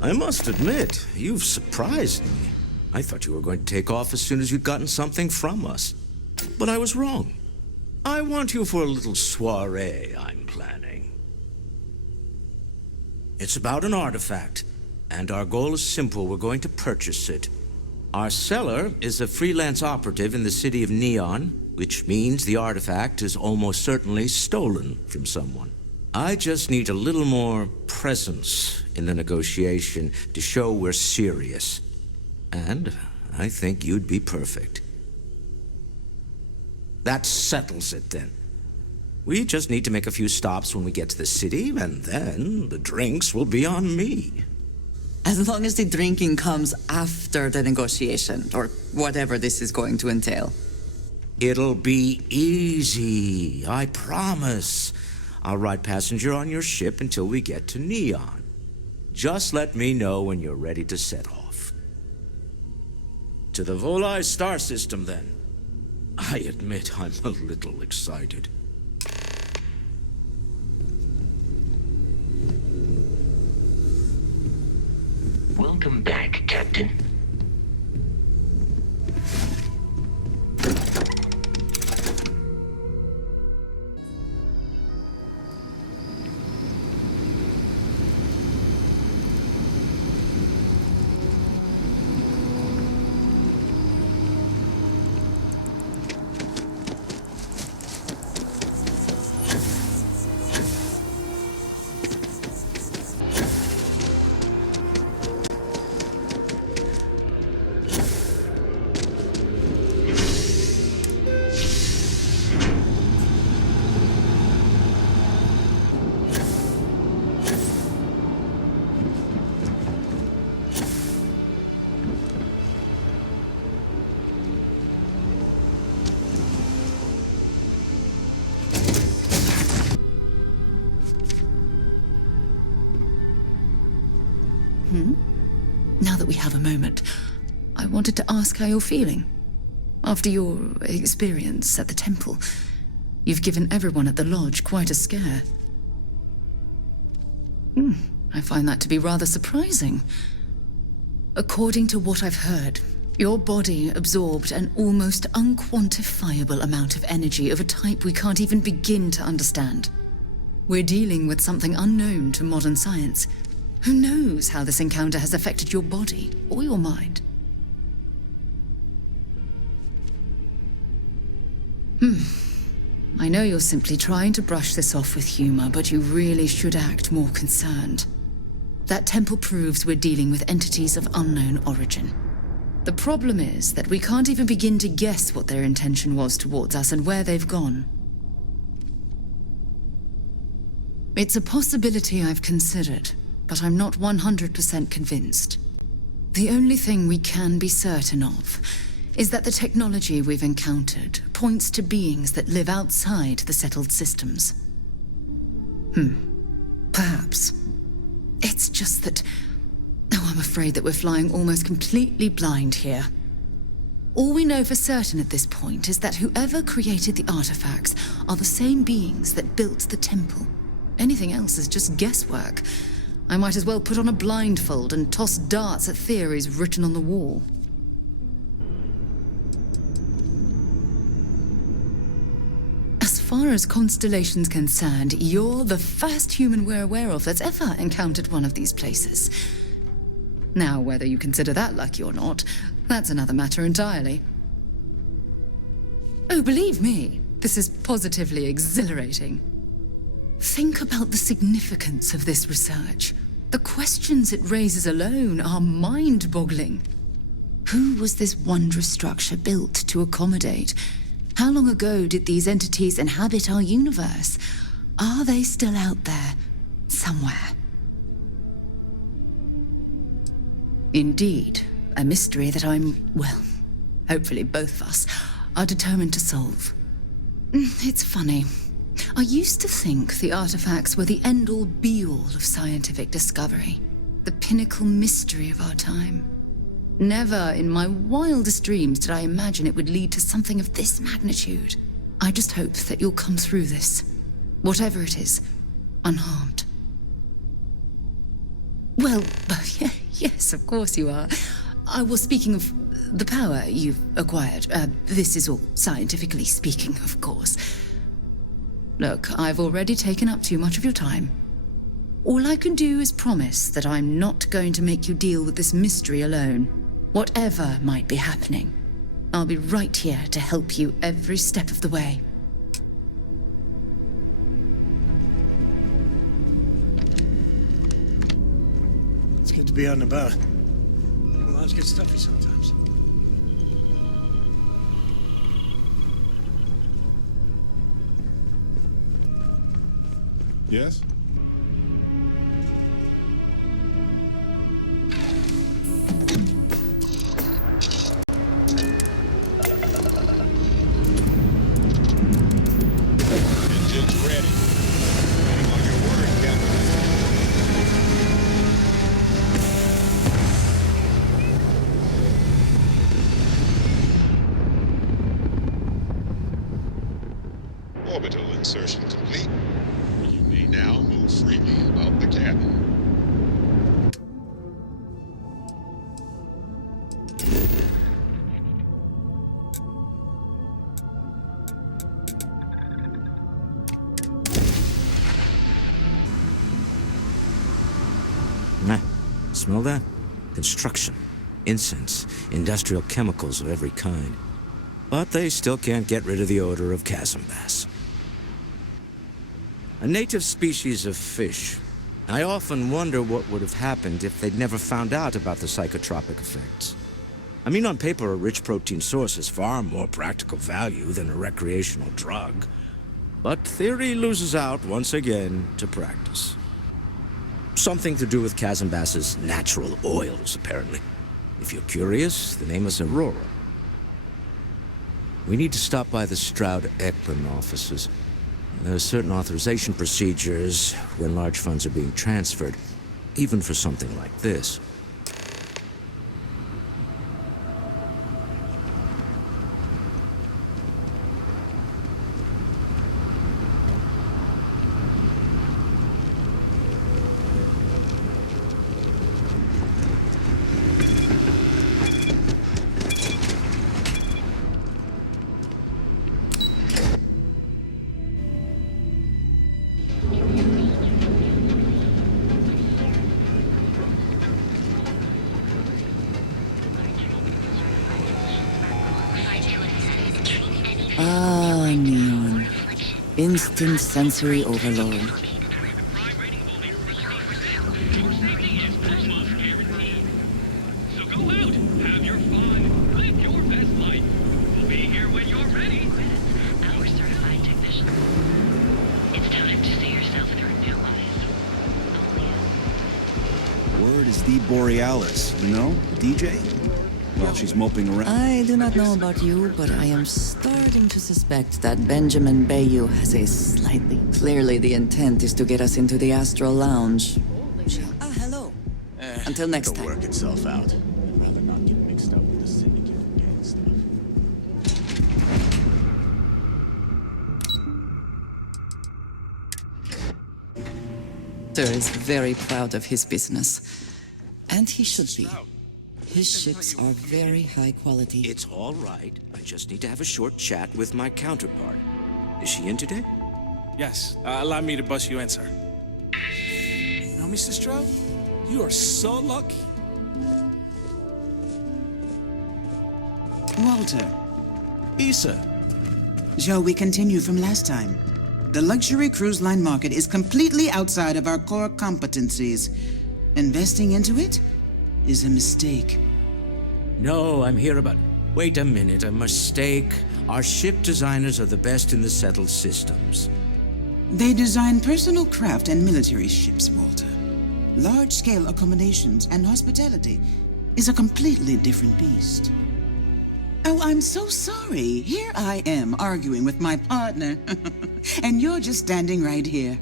I must admit, you've surprised me. I thought you were going to take off as soon as you'd gotten something from us. But I was wrong. I want you for a little soiree I'm planning. It's about an artifact, and our goal is simple. We're going to purchase it. Our seller is a freelance operative in the city of Neon, which means the artifact is almost certainly stolen from someone. I just need a little more presence in the negotiation to show we're serious. And I think you'd be perfect. That settles it, then. We just need to make a few stops when we get to the city, and then the drinks will be on me. As long as the drinking comes after the negotiation, or whatever this is going to entail. It'll be easy, I promise. I'll ride passenger on your ship until we get to Neon. Just let me know when you're ready to set off. To the Volai star system, then. I admit I'm a little excited. Welcome back, Captain. Now that we have a moment, I wanted to ask how you're feeling. After your experience at the temple, you've given everyone at the lodge quite a scare. I find that to be rather surprising. According to what I've heard, your body absorbed an almost unquantifiable amount of energy of a type we can't even begin to understand. We're dealing with something unknown to modern science. Who knows how this encounter has affected your body or your mind? I know you're simply trying to brush this off with humor, but you really should act more concerned. That temple proves we're dealing with entities of unknown origin. The problem is that we can't even begin to guess what their intention was towards us and where they've gone. It's a possibility I've considered, but I'm not 100% convinced. The only thing we can be certain of is that the technology we've encountered points to beings that live outside the settled systems. Perhaps. It's just that... Oh, I'm afraid that we're flying almost completely blind here. All we know for certain at this point is that whoever created the artifacts are the same beings that built the temple. Anything else is just guesswork. I might as well put on a blindfold and toss darts at theories written on the wall. As far as Constellation's concerned, you're the first human we're aware of that's ever encountered one of these places. Now, whether you consider that lucky or not, that's another matter entirely. Oh, believe me, this is positively exhilarating. Think about the significance of this research. The questions it raises alone are mind-boggling. Who was this wondrous structure built to accommodate? How long ago did these entities inhabit our universe? Are they still out there, somewhere? Indeed, a mystery that I'm, well, hopefully both of us are determined to solve. It's funny. I used to think the artifacts were the end-all be-all of scientific discovery, the pinnacle mystery of our time. Never in my wildest dreams did I imagine it would lead to something of this magnitude. I just hope that you'll come through this, whatever it is, unharmed. Well, yeah, Yes, of course you are. I was speaking of the power you've acquired. This is all scientifically speaking, of course. Look, I've already taken up too much of your time. All I can do is promise that I'm not going to make you deal with this mystery alone. Whatever might be happening, I'll be right here to help you every step of the way. It's good to be out and about. Lives get stuffy sometimes. Yes? Engine's ready. Waiting on your word, Captain. Orbital insertion complete. You may now move freely about the cabin. Nah, smell that? Construction, incense, industrial chemicals of every kind. But they still can't get rid of the odor of chasm bass. A native species of fish. I often wonder what would have happened if they'd never found out about the psychotropic effects. I mean, on paper, a rich protein source has far more practical value than a recreational drug. But theory loses out once again to practice. Something to do with chasm bass's natural oils, apparently. If you're curious, the name is Aurora. We need to stop by the Stroud Eklund offices. There are certain authorization procedures when large funds are being transferred, even for something like this. Ah, Neon. Instant sensory overload. So go out, have your fun, live your best life. We'll be here when you're ready. Our certified technician. It's time to see yourself through new eyes. Word is the Borealis, you know, the DJ? Well, she's moping around. I do not know about you, but I am starting to suspect that Benjamin Bayou has a slightly... Clearly the intent is to get us into the Astral Lounge. Hello. Until next It'll time. work itself out. I'd rather not get mixed up with the syndicate and gang stuff. Sir is very proud of his business. And he should be. His ships are very high quality. It's all right. I just need to have a short chat with my counterpart. Is she in today? Yes, allow me to bust you in, sir. Now, Mr. Stroud, you are so lucky. Walter. Issa. Shall we continue from last time? The luxury cruise line market is completely outside of our core competencies. Investing into it is a mistake. No, I'm here about... Wait a minute, a mistake. Our ship designers are the best in the settled systems. They design personal craft and military ships, Walter. Large-scale accommodations and hospitality is a completely different beast. Oh, I'm so sorry. Here I am arguing with my partner. And you're just standing right here.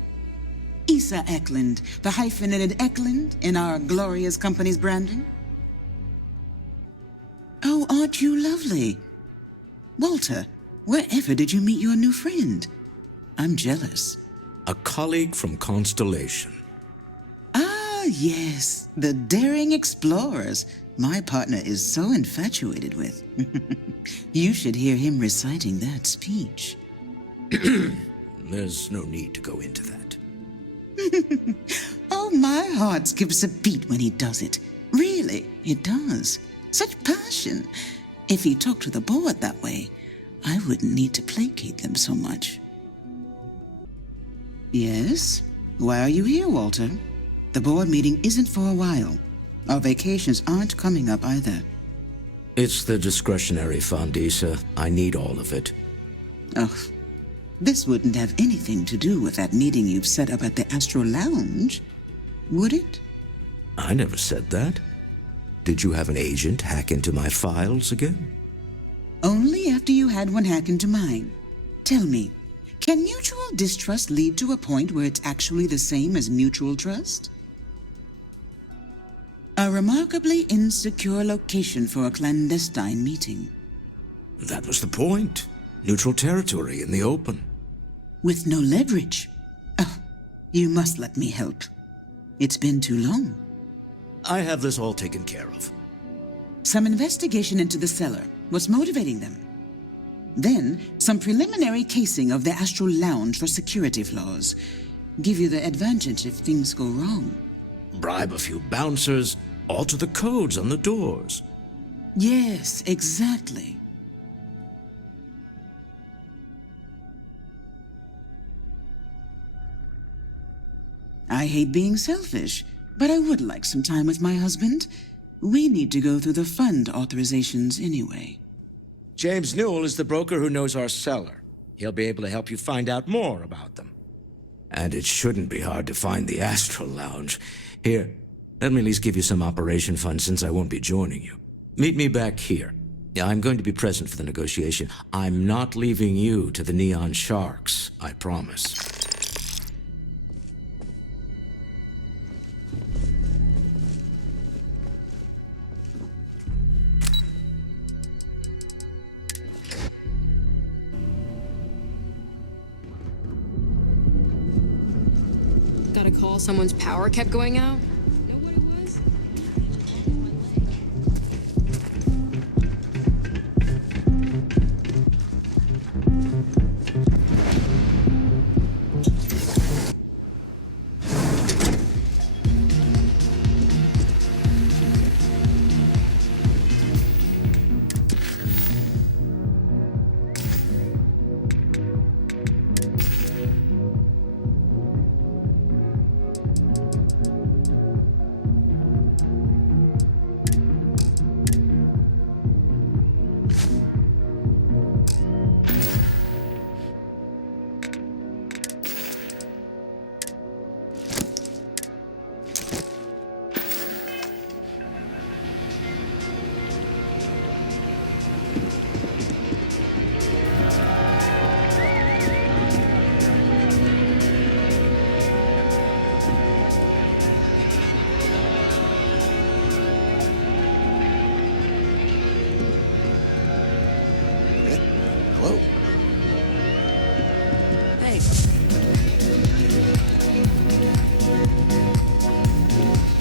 Issa Eklund, the hyphenated Eklund in our glorious company's branding. Oh, aren't you lovely? Walter, wherever did you meet your new friend? I'm jealous. A colleague from Constellation. Ah, yes, the daring explorers my partner is so infatuated with. You should hear him reciting that speech. There's no need to go into that. Oh, my heart skips a beat when he does it. Really, it does. Such passion. If he talked to the board that way, I wouldn't need to placate them so much. Yes? Why are you here, Walter? The board meeting isn't for a while. Our vacations aren't coming up either. It's the discretionary fund, Issa. I need all of it. Oh, this wouldn't have anything to do with that meeting you've set up at the Astral Lounge, would it? I never said that. Did you have an agent hack into my files again? Only after you had one hack into mine. Tell me, can mutual distrust lead to a point where it's actually the same as mutual trust? A remarkably insecure location for a clandestine meeting. That was the point. Neutral territory in the open. With no leverage. Oh, you must let me help. It's been too long. I have this all taken care of. Some investigation into the cellar. What's motivating them? Then, some preliminary casing of the Astral Lounge for security flaws. Give you the advantage if things go wrong. Bribe a few bouncers, alter the codes on the doors. Yes, exactly. I hate being selfish, but I would like some time with my husband. We need to go through the fund authorizations anyway. James Newell is the broker who knows our cellar. He'll be able to help you find out more about them. And it shouldn't be hard to find the Astral Lounge. Here, let me at least give you some operation funds since I won't be joining you. Meet me back here. Yeah, I'm going to be present for the negotiation. I'm not leaving you to the Neon Sharks, I promise. Got a call someone's power kept going out? Know what it was? Hello. Hey.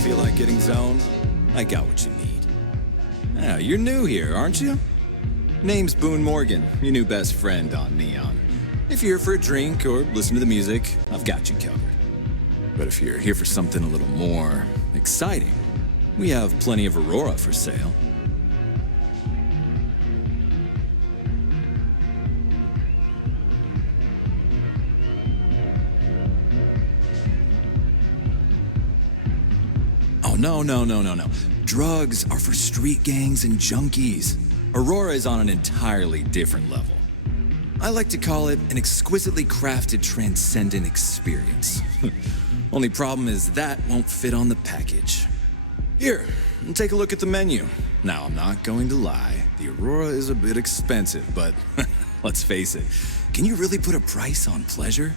Feel like getting zoned? I got what you need. Yeah, you're new here, aren't you? Name's Boone Morgan, your new best friend on Neon. If you're here for a drink or listen to the music, I've got you covered. But if you're here for something a little more exciting, we have plenty of Aurora for sale. Oh, no. Drugs are for street gangs and junkies. Aurora is on an entirely different level. I like to call it an exquisitely crafted, transcendent experience. Only problem is that won't fit on the package. Here, take a look at the menu. Now, I'm not going to lie. The Aurora is a bit expensive, but let's face it. Can you really put a price on pleasure?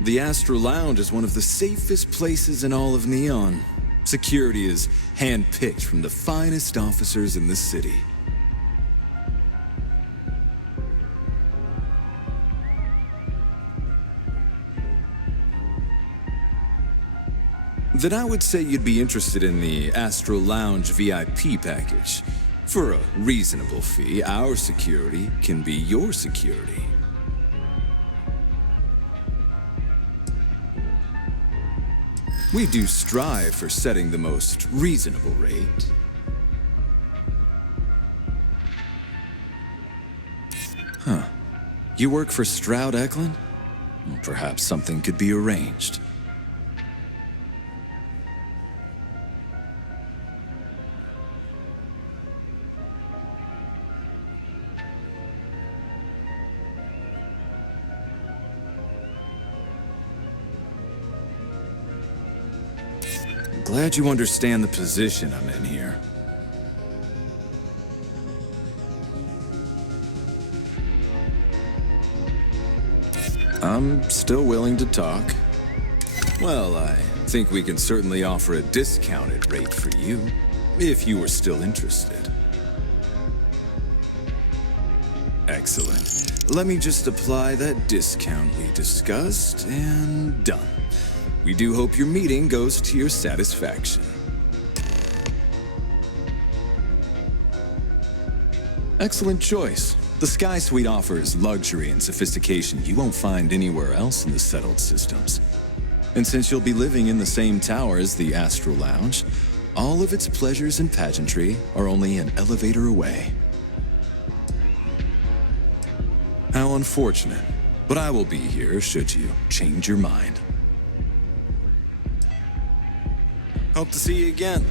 The Astral Lounge is one of the safest places in all of Neon. Security is hand-picked from the finest officers in the city. then I would say you'd be interested in the Astral Lounge VIP package. For a reasonable fee, our security can be your security. We do strive for setting the most reasonable rate. Huh. You work for Stroud, Eklund? Well, perhaps something could be arranged. Glad you understand the position I'm in here. I'm still willing to talk. Well, I think we can certainly offer a discounted rate for you, if you were still interested. Excellent. Let me just apply that discount we discussed, and done. We do hope your meeting goes to your satisfaction. Excellent choice. The Sky Suite offers luxury and sophistication you won't find anywhere else in the settled systems. And since you'll be living in the same tower as the Astral Lounge, all of its pleasures and pageantry are only an elevator away. How unfortunate, but I will be here should you change your mind. Hope to see you again.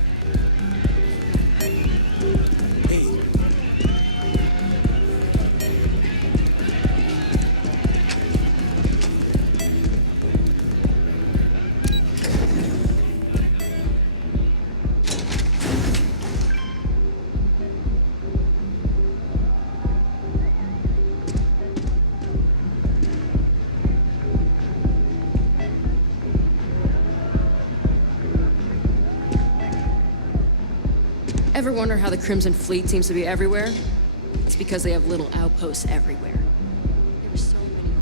Ever wonder how the Crimson Fleet seems to be everywhere? It's because they have little outposts everywhere. There were so many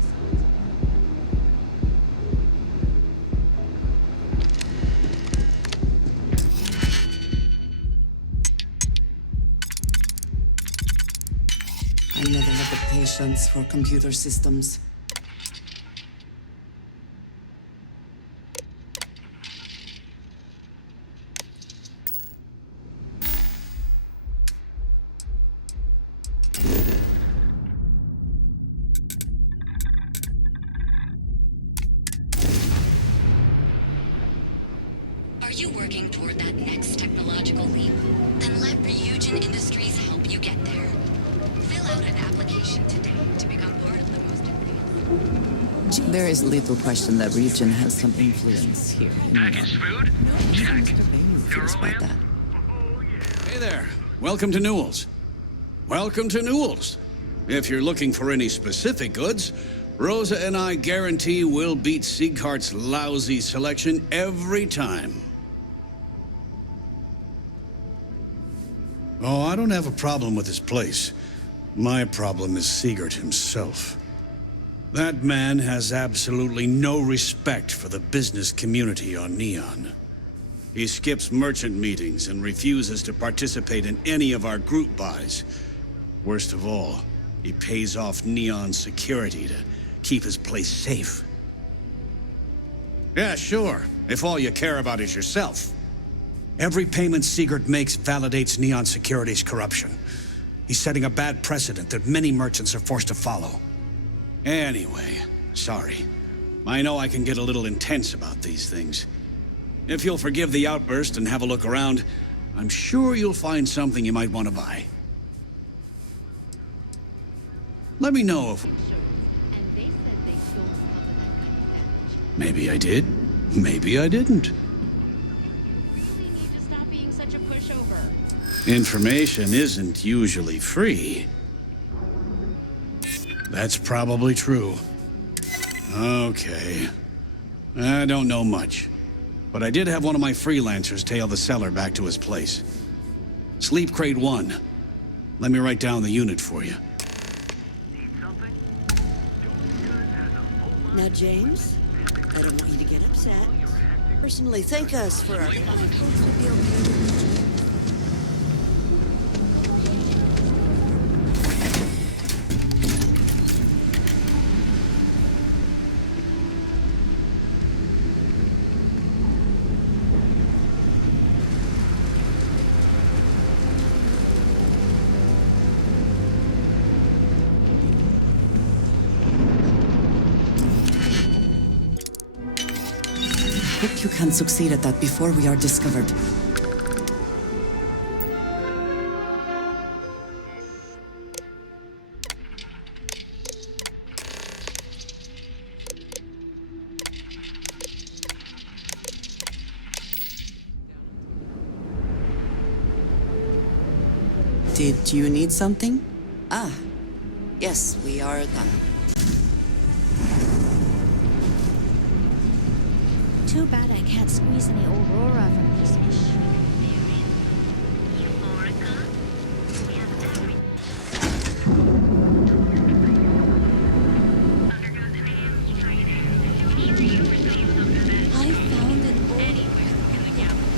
I never had the patience for computer systems. Are you working toward that next technological leap? Then let Ryujin Industries help you get there. Fill out an application today to become part of the most advanced. There is little question that region has some influence here. Package food? Check. Feels about that. Hey there. Welcome to Newell's. Welcome to Newell's. If you're looking for any specific goods, Rosa and I guarantee we'll beat Sieghart's lousy selection every time. Oh, I don't have a problem with this place. My problem is Siegert himself. That man has absolutely no respect for the business community on Neon. He skips merchant meetings and refuses to participate in any of our group buys. Worst of all, he pays off Neon security to keep his place safe. Yeah, sure, if all you care about is yourself. Every payment Siegert makes validates Neon Security's corruption. He's setting a bad precedent that many merchants are forced to follow. Anyway, sorry. I know I can get a little intense about these things. If you'll forgive the outburst and have a look around, I'm sure you'll find something you might want to buy. Let me know if... Maybe I did. Maybe I didn't. Information isn't usually free. That's probably true. Okay. I don't know much. But I did have one of my freelancers tail the seller back to his place. Sleep Crate 1. Let me write down the unit for you. Now, James, I don't want you to get upset, Personally, thank us for our... Hope you can succeed at that before we are discovered. Did you need something? Ah, yes, we are done. Too bad I can't squeeze any Aurora from this fish. I found it anywhere in the galaxy.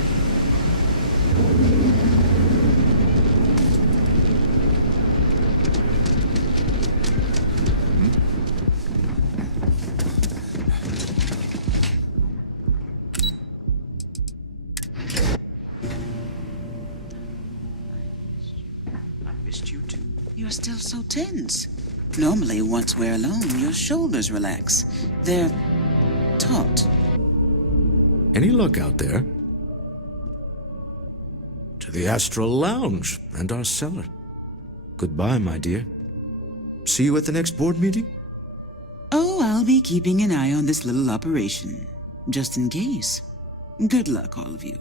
You're still so tense. Normally, once we're alone, your shoulders relax. They're taut. Any luck out there? To the Astral Lounge and our cellar. Goodbye, my dear. See you at the next board meeting? Oh, I'll be keeping an eye on this little operation, just in case. Good luck, all of you.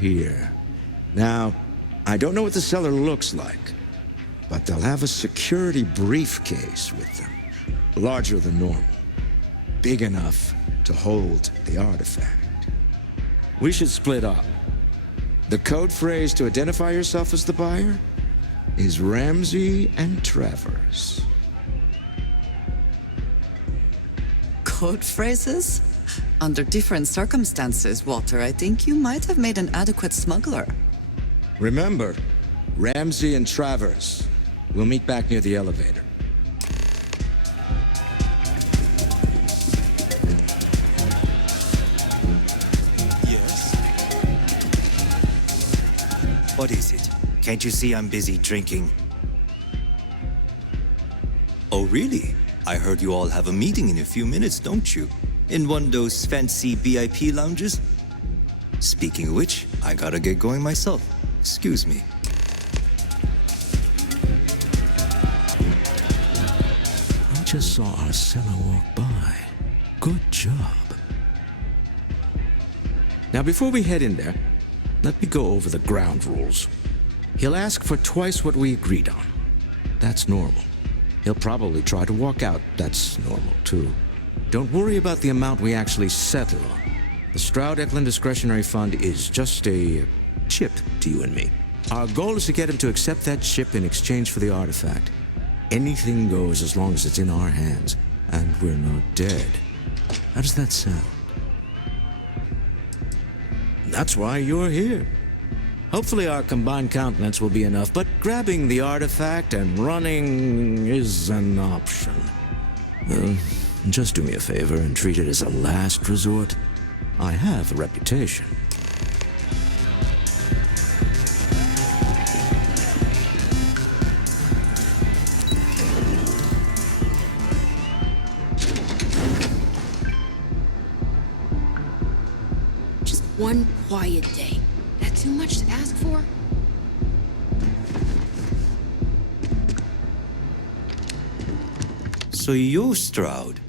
Here. Now, I don't know what the cellar looks like, but they'll have a security briefcase with them, larger than normal, big enough to hold the artifact. We should split up. The code phrase to identify yourself as the buyer is Ramsey and Travers. Code phrases? Under different circumstances, Walter, I think you might have made an adequate smuggler. Remember, Ramsey and Travers. We'll meet back near the elevator. Yes? What is it? Can't you see I'm busy drinking? Oh, really? I heard you all have a meeting in a few minutes, don't you? In one of those fancy VIP lounges? Speaking of which, I gotta get going myself. Excuse me. I just saw our cellar walk by. Good job. Now, before we head in there, let me go over the ground rules. He'll ask for twice what we agreed on. That's normal. He'll probably try to walk out. That's normal, too. Don't worry about the amount we actually settle on. The Stroud Eklund Discretionary Fund is just a chip to you and me. Our goal is to get him to accept that chip in exchange for the artifact. Anything goes as long as it's in our hands, and we're not dead. How does that sound? That's why you're here. Hopefully our combined countenance will be enough, but grabbing the artifact and running is an option. Just do me a favor and treat it as a last resort. I have a reputation. Just one quiet day. That too much to ask for? So you're Stroud.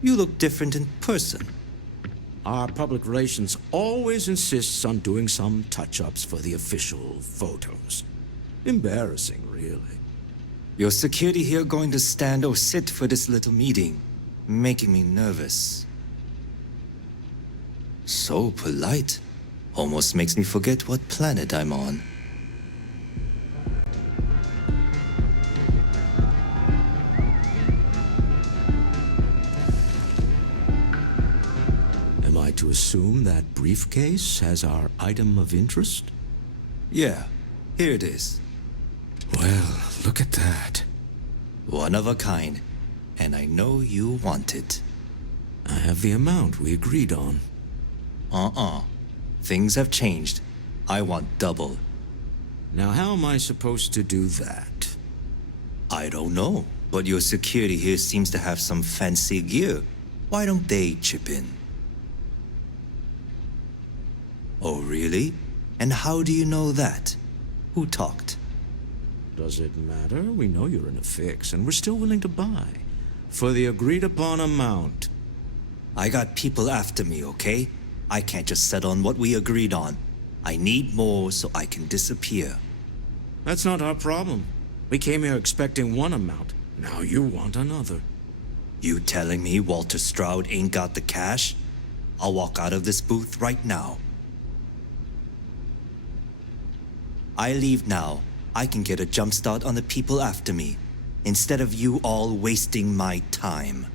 You look different in person. Our public relations always insists on doing some touch-ups for the official photos. Embarrassing, really. Your security here going to stand or sit for this little meeting, making me nervous. So polite. Almost makes me forget what planet I'm on. Am I to assume that briefcase has our item of interest? Yeah, here it is. Well, look at that. One of a kind. And I know you want it. I have the amount we agreed on. Things have changed. I want double. Now, how am I supposed to do that? I don't know, but your security here seems to have some fancy gear. Why don't they chip in? Oh, really? And how do you know that? Who talked? Does it matter? We know you're in a fix, and we're still willing to buy. For the agreed-upon amount. I got people after me, okay? I can't just settle on what we agreed on. I need more so I can disappear. That's not our problem. We came here expecting one amount. Now you want another. You telling me Walter Stroud ain't got the cash? I'll walk out of this booth right now. I leave now. I can get a jump start on the people after me, instead of you all wasting my time.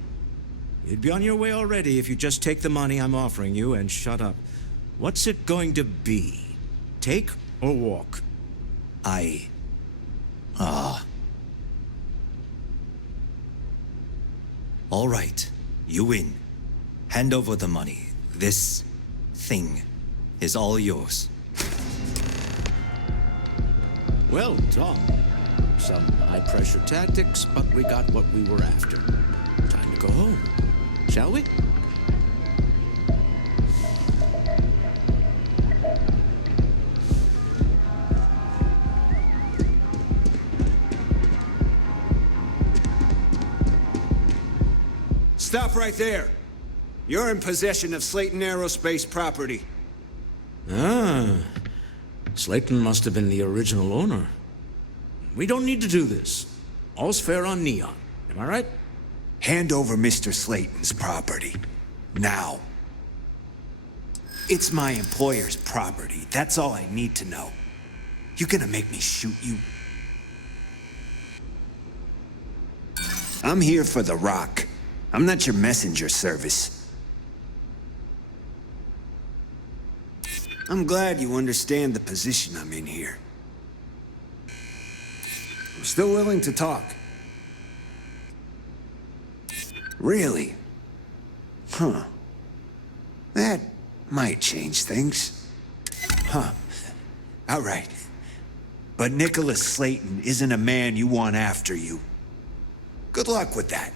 You'd be on your way already if you just take the money I'm offering you and shut up. What's it going to be? Take or walk? All right, you win. Hand over the money. This thing is all yours. Well done. Some high-pressure tactics, but we got what we were after. Time to go home. Shall we? Stop right there. You're in possession of Slayton Aerospace property. Ah. Slayton must have been the original owner. We don't need to do this. All's fair on Neon. Am I right? Hand over Mr. Slayton's property. Now. It's my employer's property. That's all I need to know. You gonna make me shoot you? I'm here for the rock. I'm not your messenger service. I'm glad you understand the position I'm in here. I'm still willing to talk. Really? Huh. That might change things. Huh. All right. But Nicolaus Slayton isn't a man you want after you. Good luck with that.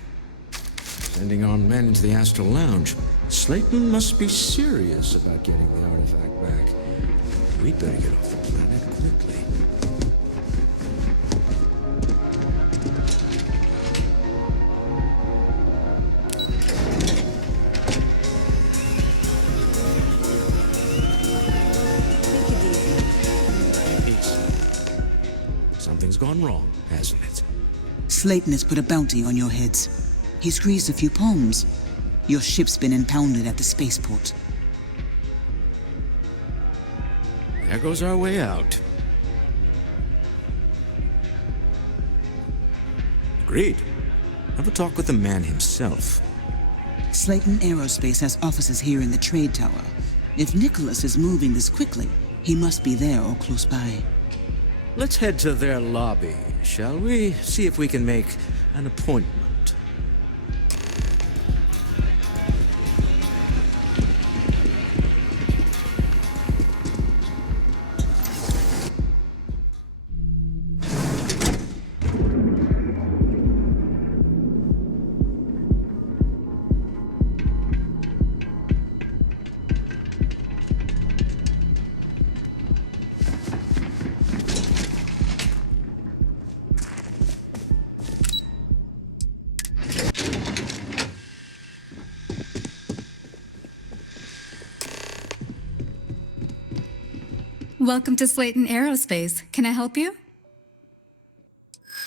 Sending our men to the Astral Lounge. Slayton must be serious about getting the artifact back. We'd better get off the planet quickly. Something's gone wrong, hasn't it? Slayton has put a bounty on your heads. He squeezed a few palms. Your ship's been impounded at the spaceport. There goes our way out. Agreed. Have a talk with the man himself. Slayton Aerospace has offices here in the trade tower. If Nicolaus is moving this quickly, he must be there or close by. Let's head to their lobby, shall we? See if we can make an appointment. Welcome to Slayton Aerospace. Can I help you?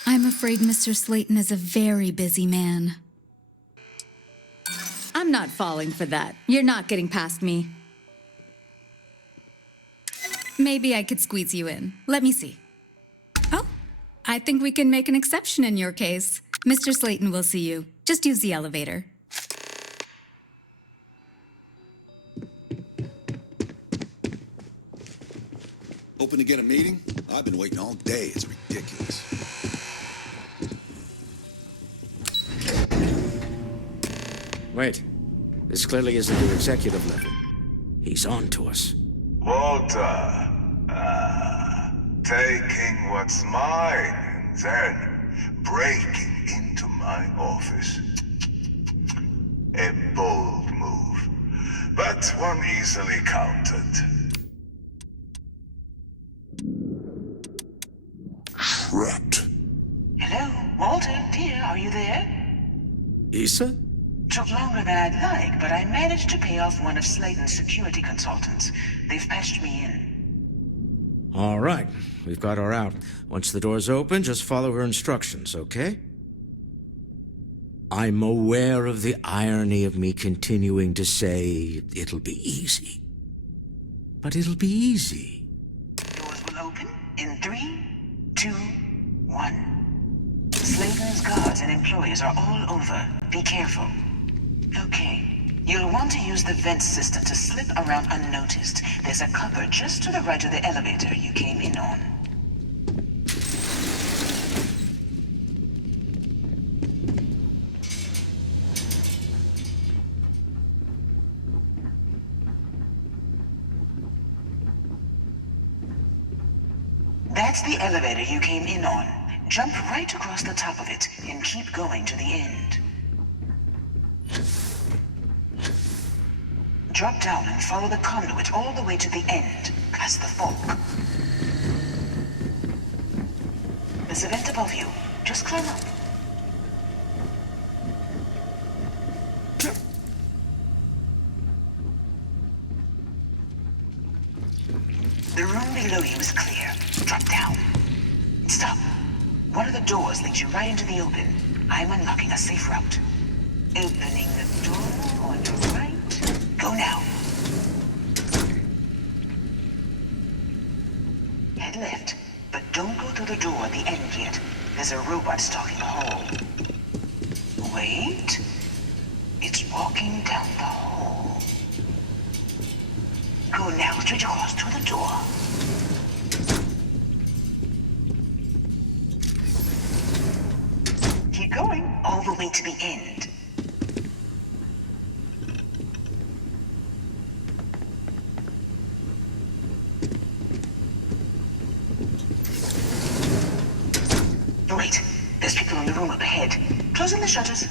I'm afraid Mr. Slayton is a very busy man. I'm not falling for that. You're not getting past me. Maybe I could squeeze you in. Let me see. Oh, I think we can make an exception in your case. Mr. Slayton will see you. Just use the elevator. Open to get a meeting? I've been waiting all day. It's ridiculous. Wait. This clearly isn't the executive level. He's on to us. Walter. Taking what's mine and then breaking into my office. A bold move, but one easily countered. Trapped. Hello, Walter, dear, are you there? Issa? Took longer than I'd like, but I managed to pay off one of Slayton's security consultants. They've patched me in. All right. We've got her out. Once the door's open, just follow her instructions, okay? I'm aware of the irony of me continuing to say it'll be easy. But it'll be easy. Doors will open in 3, 2, 1. Slayton's guards and employees are all over. Be careful. Okay. You'll want to use the vent system to slip around unnoticed. There's a cupboard just to the right of the elevator you came in on. That's the elevator you came in on. Jump right across the top of it and keep going to the end. Drop down and follow the conduit all the way to the end, past the fork. There's a vent above you. Just climb up. The room below you is clear. Drop down. Stop. One of the doors leads you right into the open. I'm unlocking a safe route. Opening the door on your right. Go now. Head left, but don't go through the door at the end yet. There's a robot stalking the hall. Wait. It's walking down the hall. Go now, straight across to the door. Keep going all the way to the end. Wait, there's people in the room up ahead. Closing the shutters.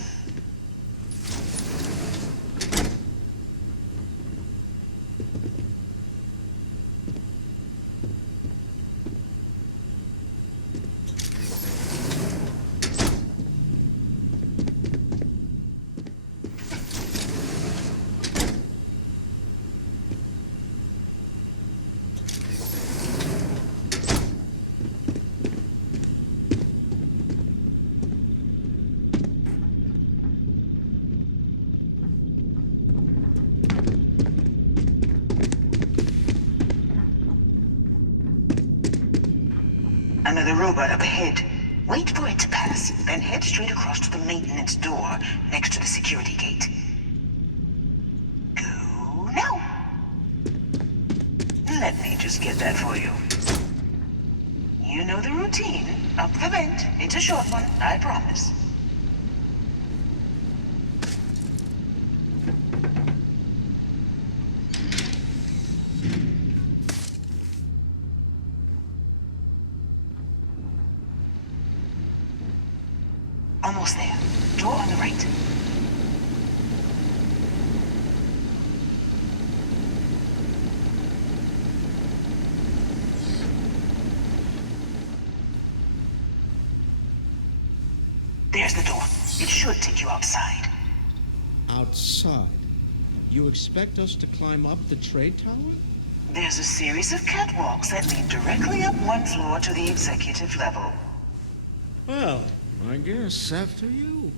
Another robot up ahead. Wait for it to pass, then head straight across to the maintenance door next to the security gate. Go now. Let me just get that for you. You know the routine. Up the vent. It's a short one, I promise. Almost there. Door on the right. There's the door. It should take you outside. Outside? You expect us to climb up the trade tower? There's a series of catwalks that lead directly up one floor to the executive level. Well, I guess after you.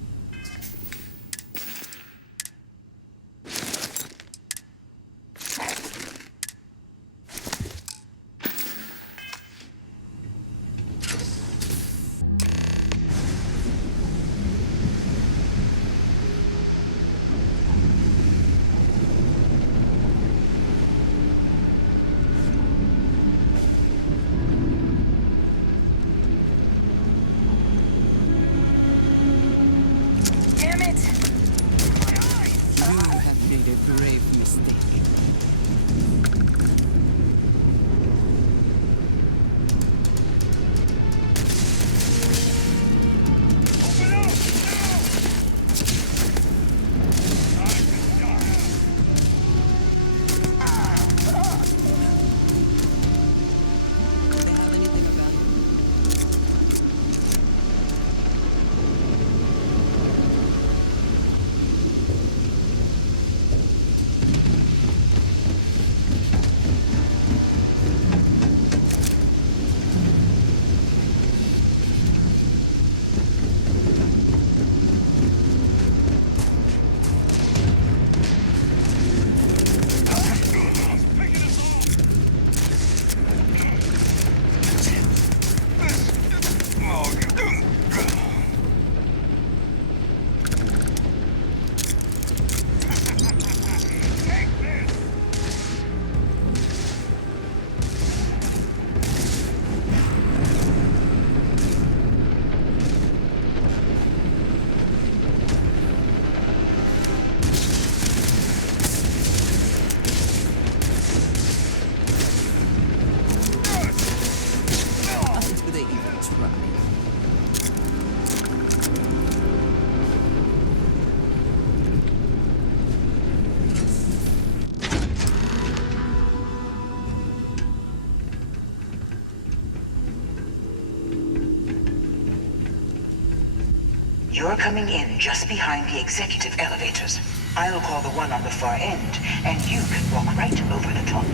You're coming in just behind the executive elevators. I'll call the one on the far end, and you can walk right over the top.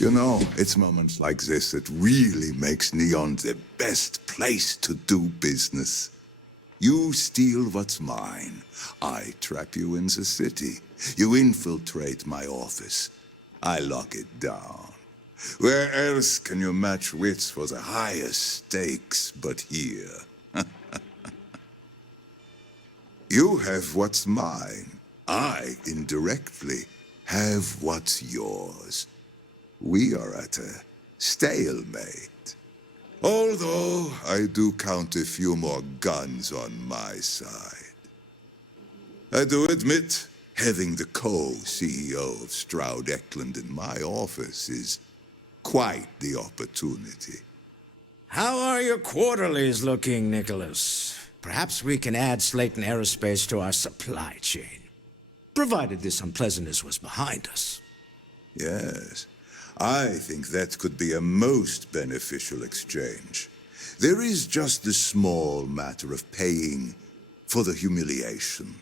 You know, it's moments like this that really makes Neon the best place to do business. You steal what's mine. I trap you in the city. You infiltrate my office. I lock it down. Where else can you match wits for the highest stakes but here? You have what's mine. I, indirectly, have what's yours. We are at a stalemate. Although I do count a few more guns on my side. I do admit, having the co-CEO of Stroud Eklund in my office is quite the opportunity. How are your quarterlies looking, Nicolaus? Perhaps we can add Slayton Aerospace to our supply chain, provided this unpleasantness was behind us. Yes, I think that could be a most beneficial exchange. There is just the small matter of paying for the humiliation.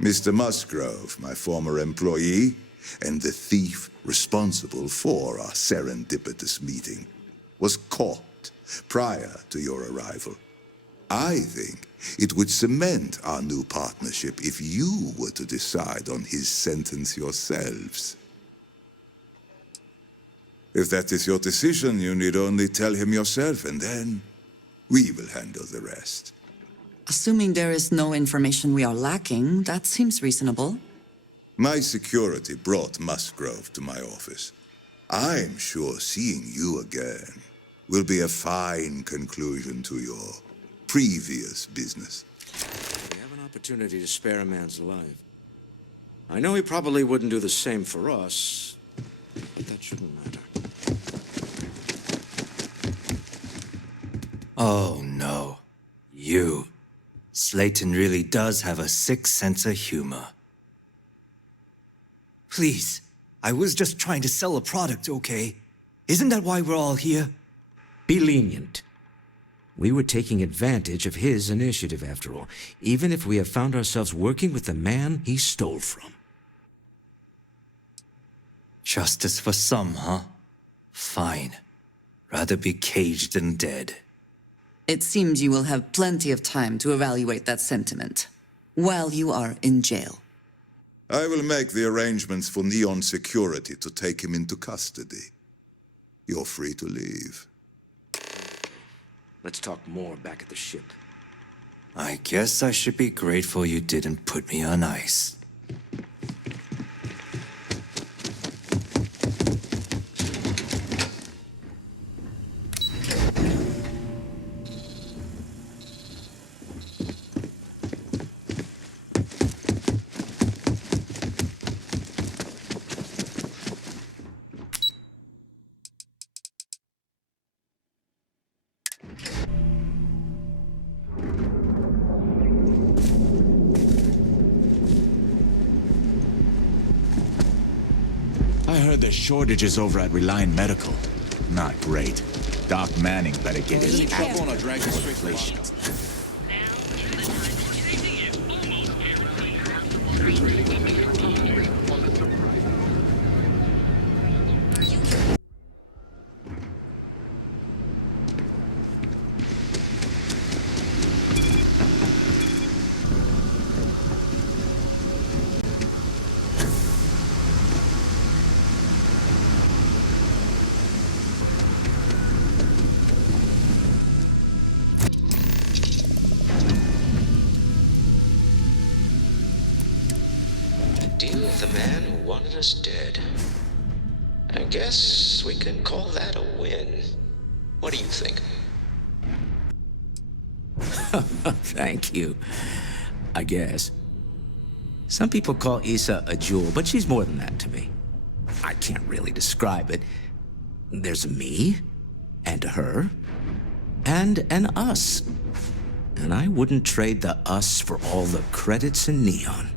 Mr. Musgrove, my former employee, and the thief responsible for our serendipitous meeting, was caught prior to your arrival. I think it would cement our new partnership if you were to decide on his sentence yourselves. If that is your decision, you need only tell him yourself, and then we will handle the rest. Assuming there is no information we are lacking, that seems reasonable. My security brought Musgrove to my office. I'm sure seeing you again will be a fine conclusion to your previous business. We have an opportunity to spare a man's life. I know he probably wouldn't do the same for us, but that shouldn't matter. Oh, no. You. Slayton really does have a sick sense of humor. Please, I was just trying to sell a product, okay? Isn't that why we're all here? Be lenient. We were taking advantage of his initiative, after all, even if we have found ourselves working with the man he stole from. Justice for some, huh? Fine. Rather be caged than dead. It seems you will have plenty of time to evaluate that sentiment while you are in jail. I will make the arrangements for Neon Security to take him into custody. You're free to leave. Let's talk more back at the ship. I guess I should be grateful you didn't put me on ice. I heard there's shortages over at Reliant Medical. Not great. Doc Manning better get his act on a drag inflation. Deal with the man who wanted us dead. I guess we can call that a win. What do you think? Thank you. I guess. Some people call Issa a jewel, but she's more than that to me. I can't really describe it. There's a me, and a her, and an us. And I wouldn't trade the us for all the credits in Neon.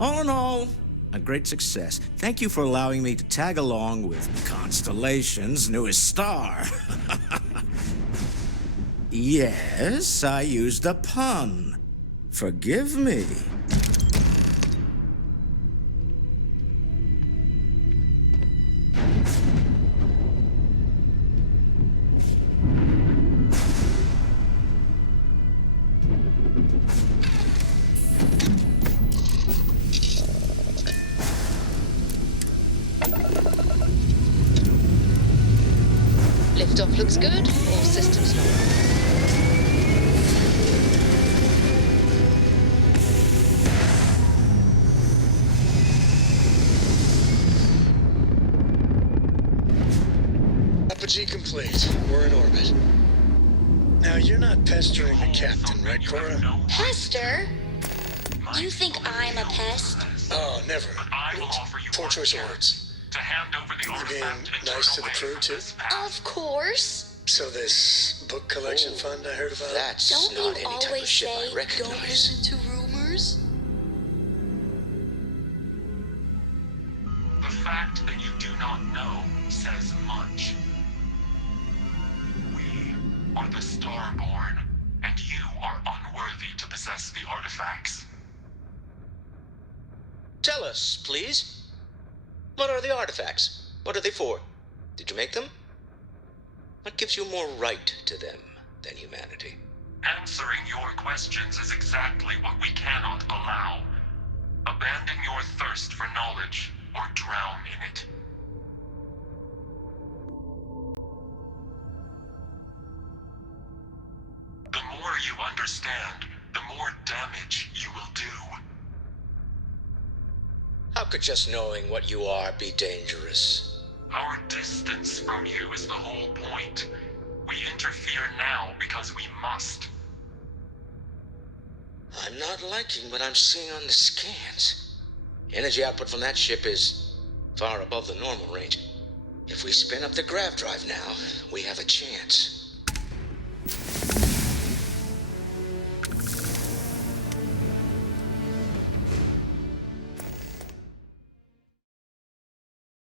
All in all, a great success. Thank you for allowing me to tag along with Constellation's newest star. Yes, I used a pun. Forgive me. Liftoff looks good. All systems normal. Apogee complete. We're in orbit. Now, you're not pestering the captain, right, Cora? Pester? You think I'm a pest? Oh, never. Poor choice of words. To hand over the You're being nice to the crew, too? Of course. So this book collection fund I heard about? That's Don't not you any type always of ship say, I recognize. don't listen to rumors? The fact that you do not know says much. We are the Starborn, and you are unworthy to possess the artifacts. Tell us, please. What are the artifacts? What are they for? Did you make them? What gives you more right to them than humanity? Answering your questions is exactly what we cannot allow. Abandon your thirst for knowledge, or drown in it. The more you understand, the more damage you will do. How could just knowing what you are be dangerous? Our distance from you is the whole point. We interfere now because we must. I'm not liking what I'm seeing on the scans. Energy output from that ship is far above the normal range. If we spin up the grav drive now, we have a chance.